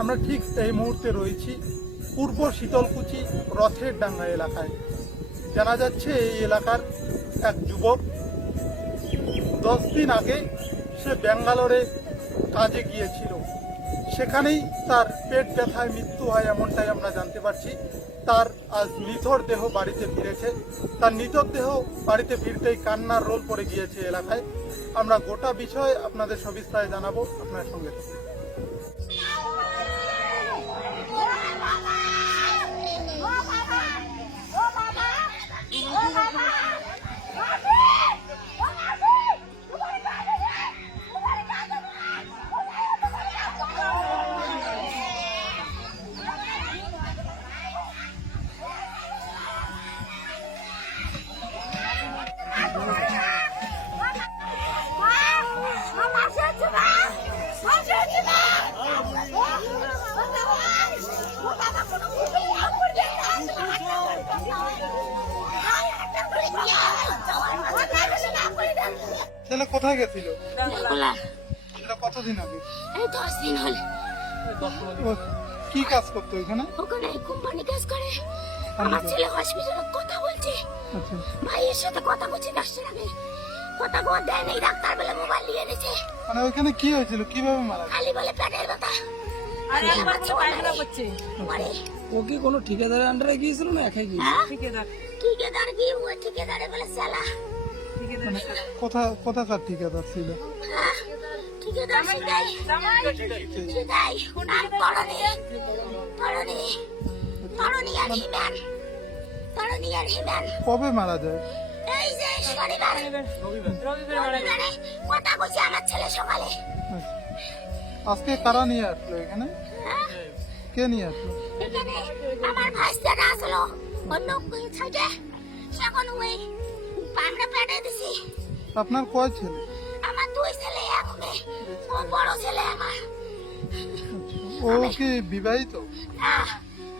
আমরা ঠিক এই মুহূর্তে রয়েছি পূর্ব শীতলকুচি রথের ডাঙ্গা এলাকায়। জানা যাচ্ছে এই এলাকার এক যুবক দশ দিন আগে সে ব্যাঙ্গালোরে কাজে গিয়েছিল। সেখানেই তার পেট ব্যথায় মৃত্যু হয় এমনটাই আমরা জানতে পারছি। তার আজ নিথর দেহ বাড়িতে ফিরেছে। তার নিথর দেহ বাড়িতে ফিরতেই কান্নার রোল পড়ে গিয়েছে এলাকায়। আমরা গোটা বিষয় আপনাদের সবিস্তারে জানাব। আপনার সঙ্গে ছেলে কোথায় গেছিল? এটা কতদিন আগে? এই দশ দিন হল। কি কাজ করতো এখানে? ওখানে কোম্পানি কাজ করে। আমার ছেলে হসপিটালে কথা বলছে। আচ্ছা। ভাইয়ের সাথে কথা বলছে দশটার আগে। কথা বল দেয় নেই ডাক্তার বলে মোবাইল নিয়ে এনেছে। মানে ওইখানে কি হয়েছিল? কীভাবে মারা খালি বলে পেটের ব্যথা। আরে ও কি কোনো ঠিকাদারের আন্ডারে গিয়েছিল না একাই গিয়েছিল? হ্যাঁ? ঠিকাদার। ঠিকাদার ও ঠিকাদারে বলে চালা ঠিকাদার মানে কোথা কোথাকার ঠিকাদার ছিল? কবে মারা যায়? এই যে শনিবার। রবিবার কথা বলছে আমার ছেলে সকালে। আচ্ছা। আজকে কারা নিয়ে আসলো এখানে? হ্যাঁ, কে নিয়ে আসলো? এখানে আমার ভাইস্তাটা আসলো। অন্য সাইডে সেখন ওই দিছি আপনার কয় ছেলে? আমার দুই ছেলে এক মেয়ে ও বড় ছেলে আমার। ও কি বিবাহিত?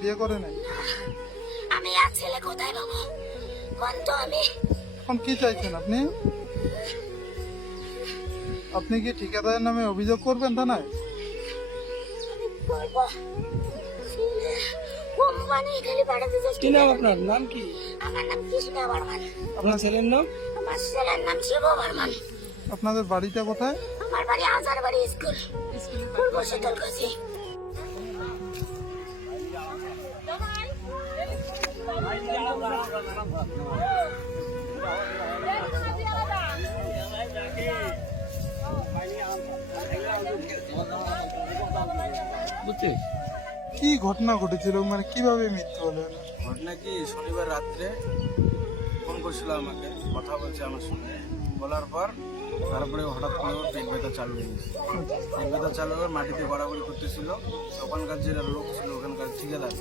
বিয়ে করে নাই? আমি এক ছেলে কোথায় পাবো? কোন তো আমি? এখন কি চাইছেন আপনি? আপনি কি ঠিকাদারের নামে অভিযোগ করবেন থানায়? করব পাঠাতে কি নাম আপনার? নাম কি? আমার নাম কৃষ্ণা বর্মন। আপনার ছেলের নাম? আমার ছেলের নাম শিব বর্মন। আপনাদের বাড়িটা কোথায়? আমার বাড়ি আজার বাড়ি স্কুল। পূর্ব শীতলকুচি। বুঝছি কি ঘটনা ঘটেছিল? মানে কীভাবে মৃত্যু হলো ঘটনা কি? শনিবার রাত্রে ফোন করছিল আমাকে, কথা বলছে আমার সঙ্গে। বলার পর তারপরে হঠাৎ করে ওর পেট ব্যথা চালু হয়ে গেছে। পেট ব্যথা চালু হয়ে মাটিতে গড়াগড়ি করতেছিল। ওখানকার যে লোক ছিল, ওখানকার ঠিকাদার,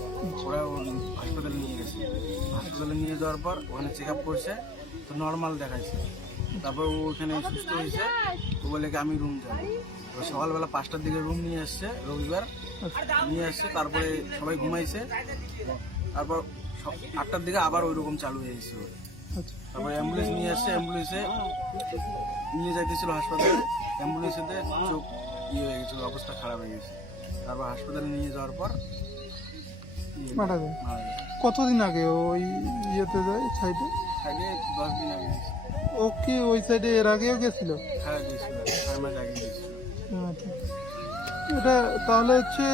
ওরা ওর হাসপাতালে নিয়ে গেছে। হাসপাতালে নিয়ে যাওয়ার পর ওখানে চেক আপ করছে, তো নর্মাল দেখাইছে। তারপর ও ওখানে সুস্থ হয়েছে। ও বলে কি, আমি রুম এবার সকালবেলা পাঁচটার দিকে রুম নিয়ে আসছে, রবিবার। নিয়ে আসছে তারপরে সবাই ঘুমাইছে। তারপর আটটার দিকে আবার ওই রকম চালু হয়ে গেছে ওর। আচ্ছা তারপর অ্যাম্বুলেন্স নিয়ে আসছে অ্যাম্বুলেন্সে নিয়ে যাইতেছিল হাসপাতালে। অ্যাম্বুলেন্সেতে চোখ ইয়ে হয়ে গেছে অবস্থা খারাপ হয়ে গেছে। তারপর হাসপাতালে নিয়ে যাওয়ার পর ইয়ে মারা যায়। কতদিন আগে ওই ইয়েতে যায় সাইডে? আগে দশ দিন আগে ও কি ওই সাইডে এর আগেও গেছিল? হ্যাঁ গেছিল। ছয় মাস আগে গেছিল আচ্ছা। এটা তাহলে হচ্ছে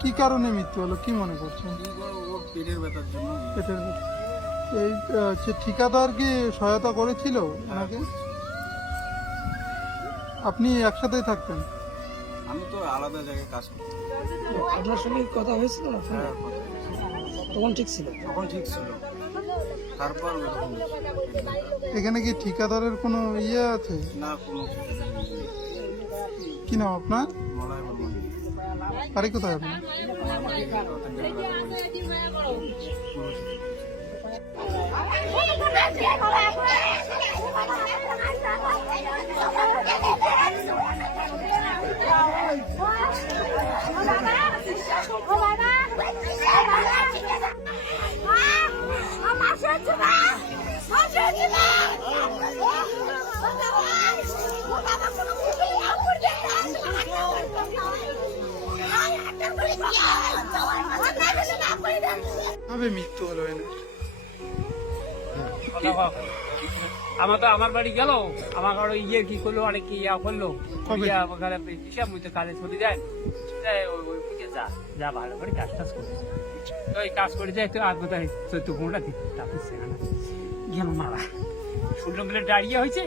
কি কারণে মৃত্যু হলো? কি মনে করছেন? পেটের ব্যথার জন্য। পেটের ব্যথা। এই হচ্ছে ঠিকাদার কি সহায়তা করেছিল ওনাকে? আপনি একসাথেই থাকতেন? আমি তো আলাদা জায়গায় কাজ করতাম। আপনার সঙ্গে কথা হয়েছিল? না হ্যাঁ, তখন ঠিক ছিল? তখন ঠিক ছিল। তারপর। এখানে কি ঠিকাদারের কোনো ইয়ে আছে? না কোনো ঠিকাদার। কি নাম আপনার? বাড়ি কোথায় আপনার? আমার ভাবে মৃত্যু হলো আমার তো আমার বাড়ি গেল আমার আরও ইয়ে কি করল অনেক কি ইয়া করল। ওখানে হিসাব মতো কাজে ছুটি যায় ওই ওই দিকে যা যা ভালো করে কাজ টাজ করে। ওই কাজ করে যায় তো আর কোথায় চৈত্য পনেরোটা দিন তারপর সেখানে গেল মারা। শুনলাম বলে ডাড়িয়ে হয়েছে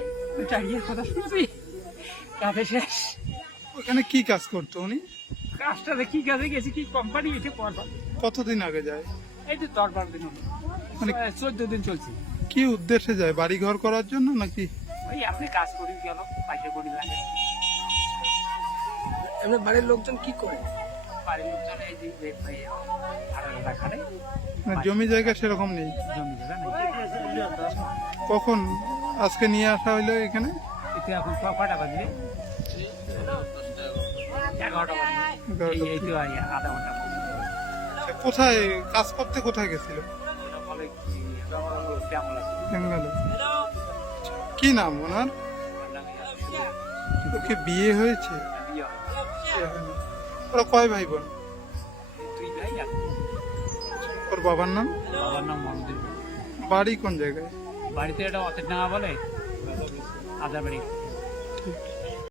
ডাড়িয়ে কথা শুনছি। তাতে শেষ। ওখানে কি কাজ করতো উনি? কাজটাতে কি কাজে গেছি কি কোম্পানি এসে করবা কতদিন আগে যায়? এই তো দশ বারো দিন হলো। মানে- চোদ্দ দিন চলছে। কি উদ্দেশ্যে যায়? বাড়ি ঘর করার জন্য নাকি? ওই আপনি কাজ করি গেল পয়সা করি লাগে। এমনি বাড়ির লোকজন কি করে? বাড়ির লোকজন এই যে ভাই আড়াল মানে জমি জায়গা সেরকম নেই? জমি জায়গা নাই। কখন? আজকে নিয়ে আসা হইল এখানে? এতে এখন কটা বাজে? এগারোটা বাজে। এগারোটা। এই- এই তো আধা ঘণ্টা কোথায় কাজ করতে কোথায় গেছিল? কি, নাম ওনার? ওকে বিয়ে হয়েছে। ওরা কয় ভাই বোন। ওর বাবার নাম? বাবার নাম মহামুদ্দিন বাড়ি কোন জায়গায়? বাড়িতে এটা অতের ডাঙা বলে? আদার বাড়ি